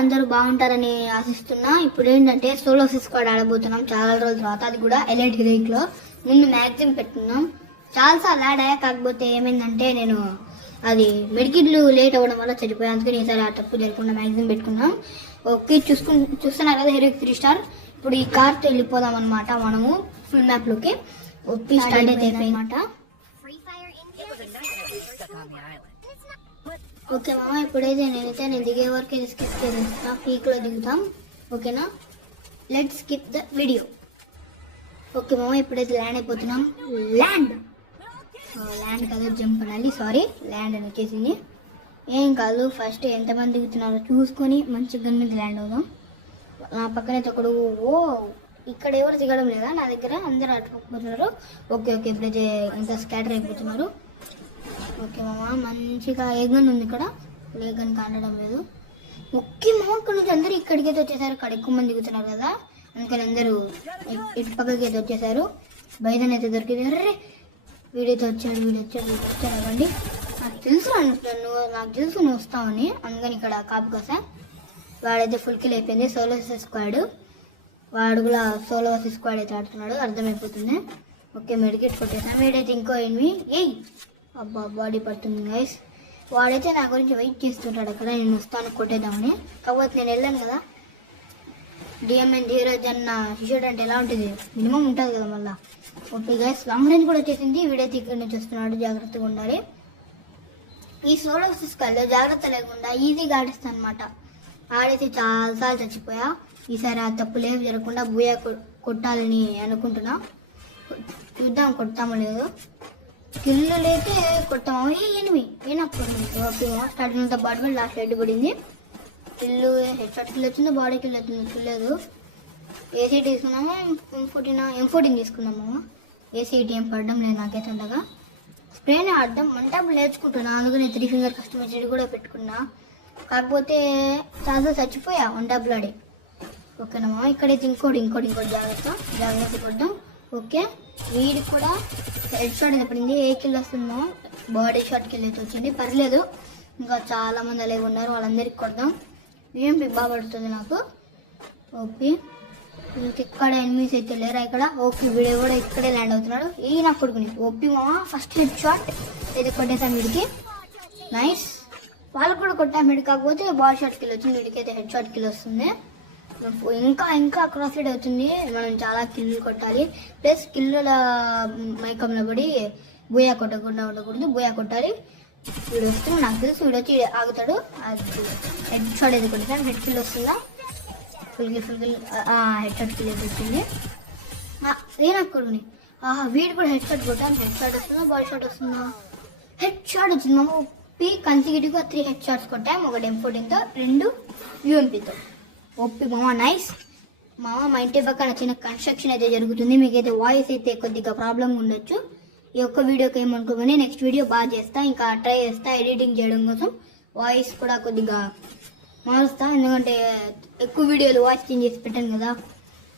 అందరూ బాగుంటారని ఆశిస్తున్నా. ఇప్పుడు ఏంటంటే సోలో స్క్వాడ్ ఆడబోతున్నాం చాలా రోజుల తర్వాత, అది కూడా ఎలైట్ హీరోయిక్ లో. ముందు మ్యాక్సిమం పెట్టుకున్నాం, చాలాసార్లు ఆడా. కాకపోతే ఏమైందంటే నేను అది మెడికిట్లు లేట్ అవ్వడం వల్ల చనిపోయాను. అందుకని ఈసారి ఆ తప్పు జరగకుండా మ్యాక్సిమం పెట్టుకున్నాం. ఓకే, చూస్తున్నారు కదా హీరోయిక్ 3 స్టార్. ఇప్పుడు ఈ కార్తో వెళ్ళిపోదాం అనమాట మనము ఫుల్ మ్యాప్ లోకి. ఓపీ స్టార్ట్ అయితే అనమాట. ఓకే మామ, ఇప్పుడైతే నేను దిగే వరకు స్కిప్ చేస్తున్నా. పీక్ లో దిగుతాం, ఓకేనా? Let's skip the video. Okay మామ, ఇప్పుడైతే ల్యాండ్ అయిపోతున్నాం. ల్యాండ్ కదా, జంప్ అనాలి, సారీ ల్యాండ్ అని వచ్చేసింది. ఏం కాదు, ఫస్ట్ ఎంతమంది దిగుతున్నారో చూసుకొని మంచి గన్ మీద ల్యాండ్ అవుదాం. నా పక్కనైతే ఒకడు, ఓ ఇక్కడ ఎవరు దిగడం లేదా నా దగ్గర, అందరూ అటుపోతున్నారు. ఓకే ఇప్పుడైతే ఇంత స్కాటర్ అయిపోతున్నారు. ఓకే మామ, మంచిగా ఏ గన్ ఉంది ఇక్కడ, ఏ గన్ కానడం లేదు. ఓకే మామ, ఇక్కడ నుంచి అందరూ ఇక్కడికైతే వచ్చేసారు. అక్కడ ఎక్కువ మంది దిగుతున్నారు కదా, అందుకని అందరూ ఇటు పక్కకి అయితే వచ్చేసారు. బైదన్ అయితే దొరికింది. అరే వీడైతే వచ్చాడు అవ్వండి. నాకు తెలుసు నువ్వు వస్తావని, అందుకని ఇక్కడ కాపు కాసా. వాడైతే ఫుల్ కిల్ అయిపోయింది. సోలో స్క్వాడ్, వాడు కూడా సోలో స్క్వాడ్ అయితే ఆడుతున్నాడు, అర్థమైపోతుంది. ఓకే మెడికేట్ కొట్టేసాను. వీడైతే ఇంకో ఎనిమి. ఏయ్ అబ్బా, బాడీ పడుతుంది గైస్. వాడైతే నా గురించి వెయిట్ చేస్తుంటాడు అక్కడ, నేను వస్తాను కొట్టేద్దామని. కాకపోతే నేను వెళ్ళాను కదా. డిఎంఎన్ ధీరజ్ అన్న టీషర్ట్ అంటే ఎలా ఉంటుంది, మినిమం ఉంటుంది కదా మళ్ళీ. ఓకే గైస్, లాంగ్ రేంజ్ కూడా వచ్చేసింది. వీడైతే ఇక్కడ నుంచి వస్తున్నాడు, జాగ్రత్తగా ఉండాలి. ఈ సోలో స్క్వాడ్లో జాగ్రత్త లేకుండా ఈజీగా ఆడిస్తాను అనమాట. ఆడైతే చాలాసార్లు చచ్చిపోయా. ఈసారి ఆ తప్పు లేదు జరగకుండా బూయా కొట్టాలని అనుకుంటున్నా. చూద్దాం కొడతామో లేదు. కిల్లు అయితే కొట్టాము. ఎనిమి ఓకే స్టార్టింగ్ అంతా బాడీ మీద లాస్ట్ హెడ్ పడింది. కిల్లు హెడ్ షాట్ కిల్ వచ్చింది, బాడీ కిల్ వచ్చింది చూడలేదు. ఏసీ తీసుకున్నాము, M14 తీసుకున్నాము. ఏసీటీ ఏం పడడం లేదు నాకైతే ఉండగా. స్ప్రేనే ఆడడం మంటప్పుడు నేర్చుకుంటున్నా, అందుకని 3 ఫింగర్ కస్టమైజ్డ్ కూడా పెట్టుకున్నా. కాకపోతే చాలా చచ్చిపోయా మంటప్పుడు ఆడి. ఓకేనమ్మా, ఇక్కడైతే ఇంకోటి జాగ్రత్త కొద్దాం. ఓకే వీడికి కూడా హెడ్ షాట్ అయితే పడింది. ఏ కిల్ వస్తుందో, బాడీ షాట్ కిల్ అయితే వచ్చింది, పర్లేదు. ఇంకా చాలా మంది అలాగే ఉన్నారు, వాళ్ళందరికీ కొడదాం. ఏం బాగా పడుతుంది నాకు. ఓకే ఇక్కడ ఎనిమిస్ అయితే లేరా ఇక్కడ. ఓకే వీడియో కూడా ఇక్కడే ల్యాండ్ అవుతున్నాడు. ఈ నా కొడుకుని ఓపీ మామ ఫస్ట్ హెడ్ షాట్ అయితే కొట్టేసాం వీడికి. నైస్, వాళ్ళు కూడా కొట్టాం వీడికి. కాకపోతే బాడీ షాట్ కిల్ వచ్చింది, వీడికైతే హెడ్ షాట్ కిల్ వస్తుంది. ఇంకా క్రాస్ రైడ్ అవుతుంది. మనం చాలా కిల్లు కొట్టాలి, ప్లస్ కిల్లుల మైకంలో పడి బూయా కొట్టకుండా ఉండకూడదు, బూయా కొట్టాలి. వీడు వస్తుంది నాకు తెలుసు, వీడు వచ్చి ఆగుతాడు. అది హెడ్ షాట్ అయితే కొట్టాను. హెడ్ కిల్ వస్తుందా, full kill head shot kill అయితే వచ్చింది. ఏనక్కడుని వీడు కూడా హెడ్ షాట్ కొట్టాను. హెడ్ షాట్ వస్తుందా, బాడీ షాట్ వస్తుందా? హెడ్ షాట్ వచ్చింది మామ. కన్సిక్యూటివ్గా 3 హెడ్ షాట్స్ కొట్టాము, ఒకటి M14తో, 2 UMPతో. ఓపీ మామ నైస్. మామ మా ఇంటి పక్కన చిన్న కన్స్ట్రక్షన్ అయితే జరుగుతుంది, మీకైతే వాయిస్ అయితే కొద్దిగా ప్రాబ్లం ఉండొచ్చు. ఈ ఒక్క వీడియోకి ఏమనుకోమని, నెక్స్ట్ వీడియో బాగా చేస్తా, ఇంకా ట్రై చేస్తా ఎడిటింగ్ చేయడం కోసం. వాయిస్ కూడా కొద్దిగా మారుస్తా, ఎందుకంటే ఎక్కువ వీడియోలు వాయిస్ చేంజ్ చేసి పెట్టాను కదా.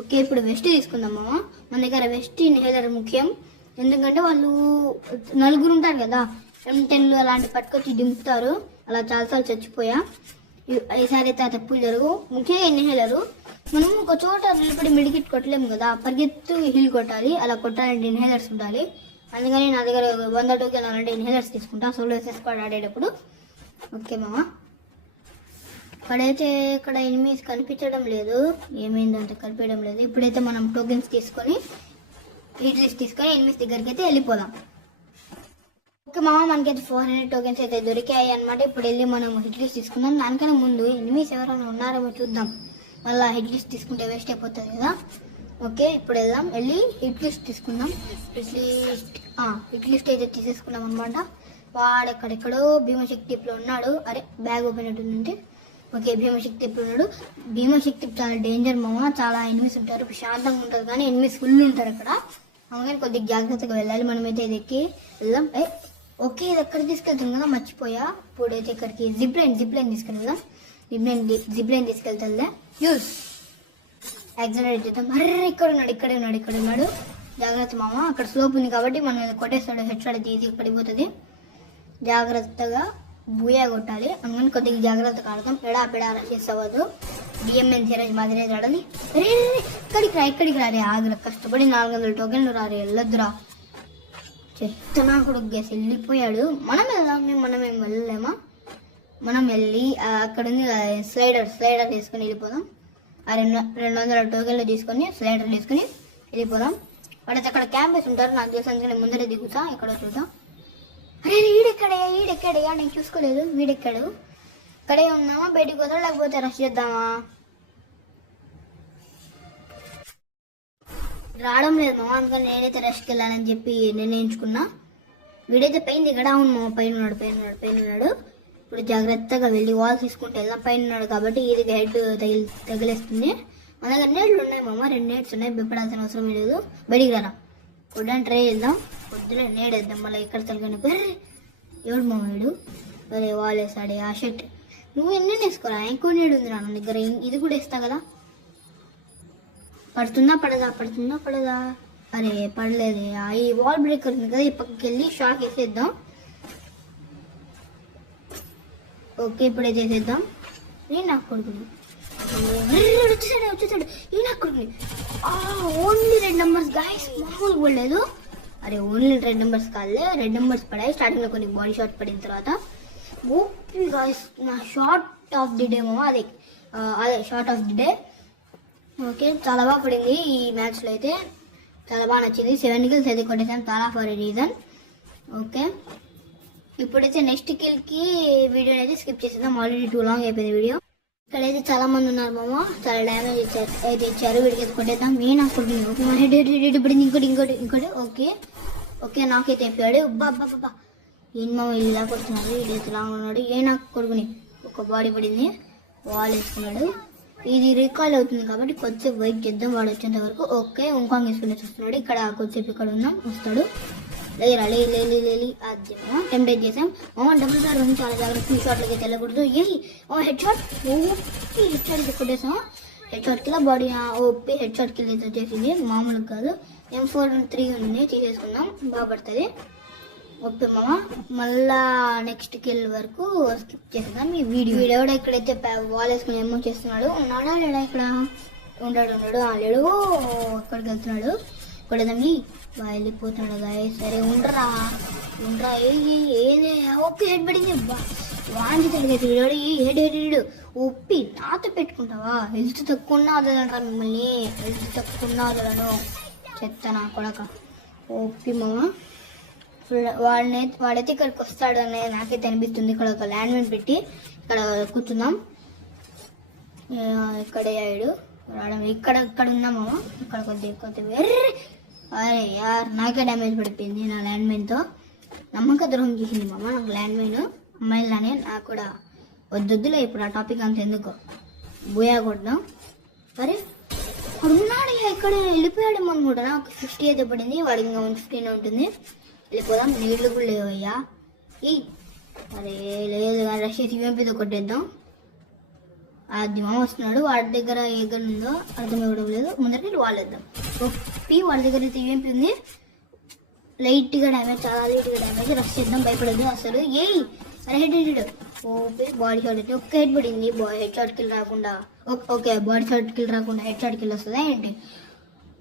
ఓకే ఇప్పుడు వెస్ట్ తీసుకుందాం మామ. మన దగ్గర వెస్ట్ ఇన్హేలర్ ముఖ్యం, ఎందుకంటే వాళ్ళు 4 ఉంటారు కదా, M10లు అలాంటి పట్టుకొచ్చి దింపుతారు. అలా చాలాసార్లు చచ్చిపోయా. ఈసారి అయితే ఆ తప్పులు జరుగు. ముఖ్యంగా ఇన్హేలరు మనం ఒక చోట నిలబడి మెడికిట్ కొట్టలేము కదా, పరిగెత్తు హీల్ కొట్టాలి. అలా కొట్టాలంటే ఇన్హేలర్స్ ఉండాలి. అందుకని నా దగ్గర 100 టోకెన్ అలాంటి ఇన్హేలర్స్ తీసుకుంటా సోలో స్క్వాడ్ ఆడేటప్పుడు. ఓకే మామ, ఇక్కడైతే ఇక్కడ ఎనిమిస్ కనిపించడం లేదు, ఏమైందంటే కనిపించడం లేదు. ఇప్పుడైతే మనం టోకెన్స్ తీసుకొని హిట్ లిస్ట్ తీసుకొని ఎనిమిస్ దగ్గరికి అయితే వెళ్ళిపోదాం. ఓకే మామ, మనకైతే 400 టోకెన్స్ అయితే దొరికాయి అనమాట. ఇప్పుడు వెళ్ళి మనం హిట్ లిస్ట్ తీసుకుందాం. దానికన్నా ముందు ఎనిమిస్ ఎవరైనా ఉన్నారేమో చూద్దాం, మళ్ళీ హిట్ లిస్ట్ తీసుకుంటే వేస్ట్ అయిపోతుంది కదా. ఓకే ఇప్పుడు వెళ్దాం, వెళ్ళి హిట్ లిస్ట్ తీసుకుందాం. హిట్ లిస్ట్ అయితే తీసేసుకున్నాం అనమాట. వాడు ఎక్కడెక్కడో భీమశక్తిలో ఉన్నాడు. అరే బ్యాగ్ ఓపెన్ అవుతుందంటే. ఓకే భీమశక్తిలో ఉన్నాడు. భీమశక్తి చాలా డేంజర్ మామ, చాలా ఎనిమిస్ ఉంటారు. ప్రశాంతంగా ఉంటుంది కానీ ఎనిమిస్ ఫుల్ ఉంటారు అక్కడ, అందుకని కొద్దిగా జాగ్రత్తగా వెళ్ళాలి. మనమైతే ఇది ఎక్కి వెళ్దాం. ఓకే ఇది ఎక్కడ తీసుకెళ్తాం కదా, మర్చిపోయా. ఇప్పుడైతే ఇక్కడికి జిప్ లైన్ తీసుకెళ్దాం. జిప్ లైన్ తీసుకెళ్తా. యూస్ యాక్సిడెంట్ చేద్దాం. అర్రే ఇక్కడే ఉన్నాడు. జాగ్రత్త మామ, అక్కడ స్లోప్ ఉంది కాబట్టి మనం కొట్టేస్తాడు. హెడ్ షాట్ అయితే ఈజీగా పడిపోతుంది. జాగ్రత్తగా బూయా కొట్టాలి. అందుకని కొద్దిగా జాగ్రత్తగా ఆడతాం. పెడా రషెస్ అవ్వదు. డిఎంఎన్ సిరీస్ మాదిరి ఆడాలి. ఇక్కడికి రారే ఆగ్ర కష్టపడి 400 టోకెన్లు రారే వెళ్ళొద్దురా. చెత్తనా కూడా గేసి వెళ్ళిపోయాడు. మనం ఏం వెళ్ళలేమా? మనం వెళ్ళి అక్కడ ఉంది స్లైడర్ తీసుకొని వెళ్ళిపోదాం. ఆ 200 టోకెన్లు తీసుకొని స్లైడర్ తీసుకొని వెళ్ళిపోదాం. వాడైతే అక్కడ క్యాంపస్ ఉంటారు. నాకు తెలిసి నేను ముందరే దిగుతా. ఎక్కడో చూద్దాం. అరే ఈడెక్కడయ్యా నేను చూసుకోలేదు. వీడెక్కడు. ఇక్కడే ఉన్నామా? బయటికి పోతాం లేకపోతే రష్ చేద్దామా? రావడం లేదు మామ. అందుకని నేనైతే రష్కి వెళ్ళాలని చెప్పి నిర్ణయించుకున్నా. వీడైతే పైన దిగడా. అవును మామ, పైన ఉన్నాడు. ఇప్పుడు జాగ్రత్తగా వెళ్ళి వాల్ తీసుకుంటే వెళ్దాం. పైన ఉన్నాడు కాబట్టి ఇది హెడ్ తగిలేస్తుంది. మన దగ్గర నేట్లు ఉన్నాయి మామ, 2 నేట్స్ ఉన్నాయి. భయపడాల్సిన అవసరం లేదు. బయటికి రారా. కొట్టడానికి ట్రై చేద్దాం. పొద్దులే నేడేద్దాం. మళ్ళీ ఎక్కడ తలగని ఎవడు మామ వీడు? అరే వాల్ వేసాడే ఆ షర్ట్. నువ్వు ఎన్ని వేసుకోరా? ఇంకో నేడు ఉంది నా దగ్గర. ఇది కూడా వేస్తా కదా. పడుతుందా పడదా? అరే పడలేదే. ఈ వాల్ బ్రేకర్ ఉంది కదా, ఈ పక్కకి వెళ్ళి షాక్ వేసేద్దాం. ఓకే ఇప్పుడే చేసేద్దాం. నేను నాకు కొడుకుని వచ్చేసాడు. ఈ నాకు కొడుకుని ఓన్లీ 2 నెంబర్స్ గాయస్, మామూలు పడలేదు. అరే ఓన్లీ 2 నెంబర్స్ కాదులే, 2 నెంబర్స్ పడాయి. స్టార్టింగ్ లో కొన్ని బాడీ షాట్ పడిన తర్వాత ఓపీ గాయస్. నా షార్ట్ ఆఫ్ ది డే మామ, అదే short of the day. Okay చాలా బాగా పడింది ఈ మ్యాచ్ లో. అయితే చాలా బాగా నచ్చింది. 7 kills అయితే కొట్టేసాను. చాలా ఫర్ ఏ రీజన్. ఓకే ఇప్పుడైతే నెక్స్ట్ కిల్ కి వీడియో అయితే స్కిప్ చేసేద్దాం. ఆల్రెడీ 2 లాంగ్ అయిపోయింది వీడియో. ఇక్కడైతే చాలా మంది ఉన్నారు మామ. చాలా డ్యామేజ్ ఇచ్చారు. వీడికి అయితే కొట్టేద్దాం. నేను అనుకుంటున్నాను ఇంకోటి. ఓకే నాకైతే అయిపోయాడు. బాబా ఏం మామ ఇలా కొడుతున్నారు. వీడైతే లాంగ్ ఉన్నాడు. నాకు కొడుకుని ఒక బాడీ పడింది. వాల్ వేసుకున్నాడు. ఇది రికాల్ అవుతుంది కాబట్టి కొద్దిసేపు వెయిట్ చేద్దాం వాడు వచ్చేంత వరకు. ఓకే ఇంకాంగ్ వేసుకుని చూస్తున్నాడు. ఇక్కడ కొద్దిసేపు ఇక్కడ ఉన్నాం, వస్తాడు. లేరా లేలి అది టెంప్టేట్ చేసాం. డబుల్ సార్ ఉంది. చాలా జాగ్రత్త. షాట్లకి తెల్లకూడదు. హెడ్ షాట్ అయితే కొట్టేసాం. హెడ్ షాట్ కిలా body OP head shot kill అయితే వచ్చేసింది. మామూలుగా కాదు. M4 ఉంది, తీసేసుకుందాం. బాగా పడుతుంది. ఓకే మామ, మళ్ళా నెక్స్ట్ కిల్ వరకు స్కిప్ చేసేద్దాం ఈ వీడియో. వీడెవడ ఇక్కడైతే వాల్ వేసుకుని ఏమో చేస్తున్నాడు. ఉన్నాడా లేడా? ఇక్కడ ఉన్నాడు. లేడు. ఇక్కడికి వెళ్తున్నాడు. కొడదాన్ని వెళ్ళిపోతున్నాడు గాయ. సరే ఉండరా. ఏదే ఓకే హెడ్ పడింది. వాంచి తడిగైతే వీడు హెడ్ ఉప్పి నాతో పెట్టుకుంటావా? హెల్త్ తక్కువ వదలంటారా మిమ్మల్ని? హెల్త్ తక్కువ వదలను. చెప్తానా కొడక. ఓపి మామ వాడైతే ఇక్కడికి వస్తాడు అని నాకైతే అనిపిస్తుంది. ఇక్కడ ఒక ల్యాండ్ మైన్ పెట్టి ఇక్కడ కూర్చుందాం. ఇక్కడే అయ్యాడు రావడం. ఇక్కడ ఉన్నాము. ఇక్కడ కొద్దిగా అరే యార్ నాకే డ్యామేజ్ పడిపోయింది నా ల్యాండ్ మైన్తో. నమ్మక ద్రోహం చేసింది మామ నాకు ల్యాండ్ మైన్. అమ్మాయిలానే నాకు కూడా వద్దులే ఇప్పుడు ఆ టాపిక్ అంత ఎందుకు. బోయా కొట్టాం. అరే ఉన్నాడు ఇక్కడ వెళ్ళిపోయాడు అనుకుంటా. నాకు 50 అయితే పడింది. వాడికి ఇంకా 115 ఉంటుంది. వెళ్ళిపోదాం. నీళ్లు కూడా లేవయ్యా. అరే లేదు రష్ చేసి యూఎంపీతో కొట్టేద్దాం. అది మామ వస్తున్నాడు. వాడి దగ్గర ఏ గన్ ఉందో అర్థం ఇవ్వడం లేదు. ముందరికి వాళ్ళేద్దాం. వాడి దగ్గర అయితే యూఎంపీ ఉంది. లైట్గా డ్యామేజ్, చాలా లైట్గా డ్యామేజ్. రష్ చేద్దాం. భయపడదు అసలు. అరే హెడ్ ఓకే బాడీ షాట్ అయితే ఒక్క హెడ్ పడింది. హెడ్ షాట్ కిల్ రాకుండా ఓకే బాడీ షాట్ కిల్ రాకుండా హెడ్ షాట్ కిల్ వస్తుందా ఏంటి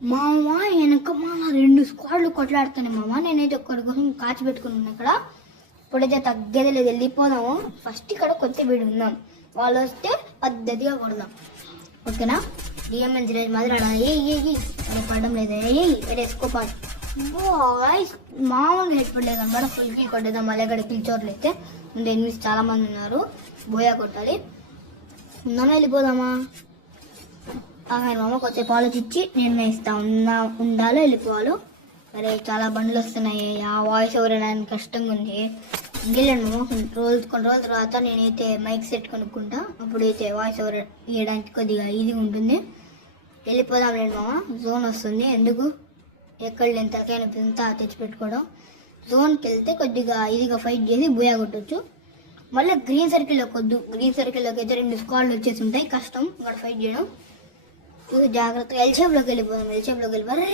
మామ? వెనక మన 2 స్క్వాడ్లు కొట్లాడుతున్నాయి మామ. నేనైతే ఒక్కడి కోసం కాచి పెట్టుకున్నాను ఇక్కడ. ఇప్పుడైతే తగ్గేది లేదు. వెళ్ళిపోదాము. ఫస్ట్ ఇక్కడ కొత్త వీడు ఉందాం. వాళ్ళు వస్తే పద్ధతిగా కొడదాం. ఓకేనా? డిఎంఎన్ సిరీస్ మాదిరి పడడం లేదు. ఎస్కోపాట్ మామూలుగా హెడ్ పడలేదు అనమాట. ఫుల్ కిల్ కొట్టేద్దాం. మళ్ళీ ఇక్కడ కిల్ చోట్ల అయితే ముందు ఎనిమిస్ చాలా మంది ఉన్నారు. బోయా కొట్టాలి. ఉందామా వెళ్ళిపోదామా? మామ కొద్దిసేపు ఆలోచించి నిర్ణయిస్తా. ఉండాలో వెళ్ళిపోవాలో. అరే చాలా బండ్లు వస్తున్నాయి. ఆ వాయిస్ ఓవర్ వేయడానికి కష్టంగా ఉంది. ఇంకెళ్ళండి కొన్ని రోజుల తర్వాత నేనైతే మైక్ సెట్ కొనుక్కుంటా. అప్పుడైతే వాయిస్ ఓవర్ వేయడానికి కొద్దిగా ఈజీగా ఉంటుంది. వెళ్ళిపోదాం లేండి మామ. జోన్ వస్తుంది. ఎందుకు ఎక్కడ లేని తలకైనా ఇంత తెచ్చిపెట్టుకోవడం. జోన్కి వెళ్తే కొద్దిగా ఈజీగా ఫైట్ చేసి బోయా కొట్టచ్చు. మళ్ళీ గ్రీన్ సర్కిల్లోకి వద్దు. గ్రీన్ సర్కిల్లోకి అయితే 2 స్క్వాడ్లు వచ్చేసి ఉంటాయి. కష్టం ఇక్కడ ఫైట్ చేయడం. జాగ్రత్తగా ఎల్షేప్లోకి వెళ్ళిపోదాం. ఎల్షేప్లోకి వెళ్ళిపోరే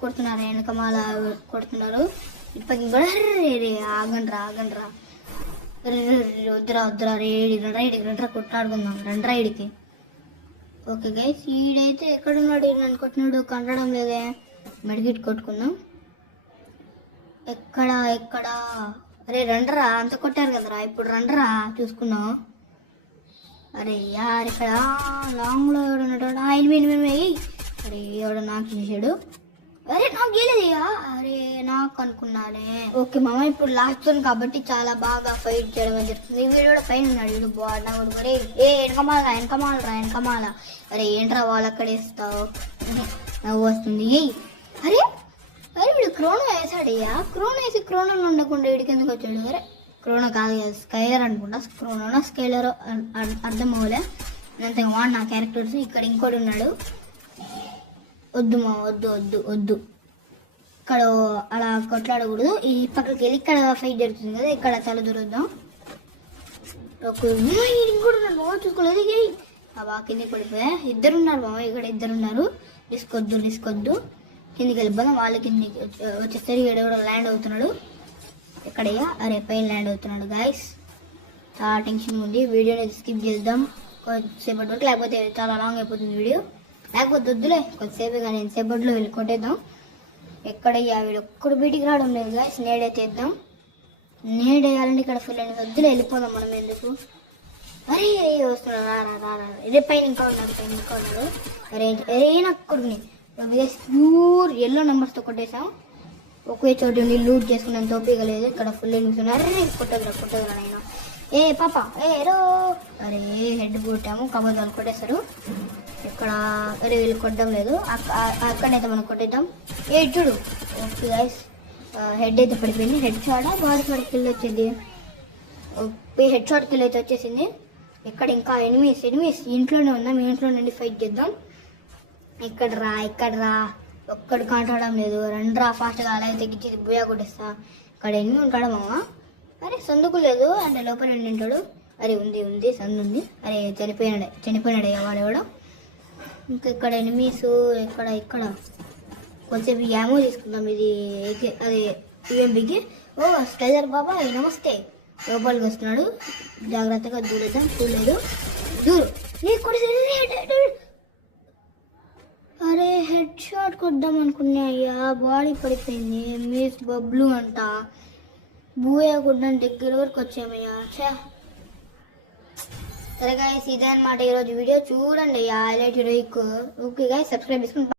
కొడుతున్నారు. వెనకమాల కొడుతున్నారు. ఇప్పటికి కూడా ఆగండ్రా. వద్దురా వద్దురా రైడ్కి కొట్లాడుకుందాం రండి రైడ్కి. ఓకే గైస్, ఈడైతే ఎక్కడున్నాడు? నన్ను కొట్టినాడు, కనడం లేదే. మెడికిట్ కొట్టుకుందాం. ఎక్కడా అరే రండ్రా, అంత కొట్టారు కదరా, ఇప్పుడు రండ్రా చూసుకున్నాం. అరే యార్ ఇక్కడ లాంగ్లో ఎవడున్నాడు? అరే ఎవడో నాకు చేసాడు. అరే నాకు గెలిదిగా, అరే నాకు అనుకున్నానే. ఓకే మామ, ఇప్పుడు లాస్ట్ వన్ కాబట్టి చాలా బాగా ఫైట్ చేయడం జరుగుతుంది. వీడు పైన ఉన్నాడు, వీడు బాగున్నాడు. అరే ఏ వెనకమాల. అరే ఏంట్రా వాళ్ళు అక్కడ వేస్తావు, నవ్వు వస్తుంది. అరే అరే వీడు క్రోనో వేసాడయ్యా. క్రోనో వేసి క్రోనోలో ఉండకుండా వీడికి ఎందుకు వచ్చాడు? అరే క్రోనో కాదు కదా, స్కైలర్ అనుకుంటా. క్రోనోనా స్కైలర్ అర్థం అవ్వలే. అంతే వాడు నా క్యారెక్టర్స్. ఇక్కడ ఇంకోటి ఉన్నాడు. వద్దు మా వద్దు. ఇక్కడ అలా కొట్లాడకూడదు. ఈ పక్కకి వెళ్ళి ఇక్కడ ఫైట్ జరుగుతుంది కదా, ఇక్కడ తల దూరుద్దాం. ఇంకోటి ఉన్నాడు మామ, చూసుకోలేదు. ఆ బాగా కిందకి పడిపోయా. ఇద్దరున్నారు మామ, ఇక్కడ ఇద్దరున్నారు. రిస్కొద్దు. కిందికి వెళ్ళిపోదాం. వాళ్ళ కిందికి వచ్చేసరికి ఇక్కడ కూడా ల్యాండ్ అవుతున్నాడు. ఎక్కడయ్యా? అరే పైన ల్యాండ్ అవుతున్నాడు. గాయస్ చాలా టెన్షన్ ఉంది. వీడియోని స్కిప్ చేద్దాం కొద్దిసేపటి వరకు, లేకపోతే చాలా లాంగ్ అయిపోతుంది వీడియో. లేకపోతే వద్దులే, కొద్దిసేపు కానీ ఎంతసేపట్లో వెళ్ళి కొట్టేద్దాం. ఎక్కడయ్యా? వీడు ఒక్కడు బయటికి రావడం లేదు. గాయస్ నేడేద్దాం. నేడేయాలంటే ఇక్కడ ఫుల్ అని వద్దులే, వెళ్ళిపోదాం మనం ఎందుకు. అరే వస్తున్నాడు, రా. ఇదే పైన ఇంకా ఉన్నాడు. అరే నాకు కొడుకుని ప్యూర్ ఎల్లో నెంబర్స్తో కొట్టేసాం. ఒకే చోటు లూట్ చేసుకున్నాను, తోపిగలేదు. ఇక్కడ ఫుల్ ఎనిమిస్తున్నారు. కొట్టదురా నేను. ఏ పాప ఏరో. అరే హెడ్ కొట్టాము, కబోర్డ్ వాళ్ళు కొట్టేస్తారు. ఇక్కడ అరే వీళ్ళు కొట్టడం లేదు. అక్కడైతే మనం కొట్టేద్దాం. చూడు. ఓకే గైస్, హెడ్ అయితే పడిపోయింది. Head shot body shot kill వచ్చింది. హెడ్ షాట్ కిల్ అయితే వచ్చేసింది. ఇక్కడ ఇంకా ఎనిమిస్ ఇంట్లోనే ఉందాం. మీ ఇంట్లో నుండి ఫైట్ చేద్దాం. ఇక్కడ రా. ఒక్కడు కాంటాడడం లేదు. రండ్రా ఫాస్ట్గా. అలా తగ్గించేది బుయా కొట్టేస్తా. ఇక్కడ ఎన్ని ఉంటాడు మామ? అరే సందుకు లేదు అంటే లోపల ఎండి ఉంటాడు. అరే ఉంది సందు ఉంది. అరే చనిపోయినాడు వాడెవడో. ఇంకా ఇక్కడ ఎనిమీస్ ఇక్కడ కొంచెంసేపు యామో తీసుకుందాం. ఇది అది యూఎంబీకి. ఓ స్కైలర్ బాబా నమస్తే. లోపలికి వస్తున్నాడు. జాగ్రత్తగా దూరేద్దాం. దూరు. అరే హెడ్ షాట్ కొద్దాం అనుకున్నా అయ్యా, బాడీ పడిపోయింది. మిస్ బబ్లు అంట. బూయా కొట్టడానికి దగ్గర వరకు వచ్చామయ్యా. సరే గాయస్, ఇదే అనమాట ఈరోజు వీడియో. చూడండి highlight heroic. Okay guys, subscribe చేసుకుని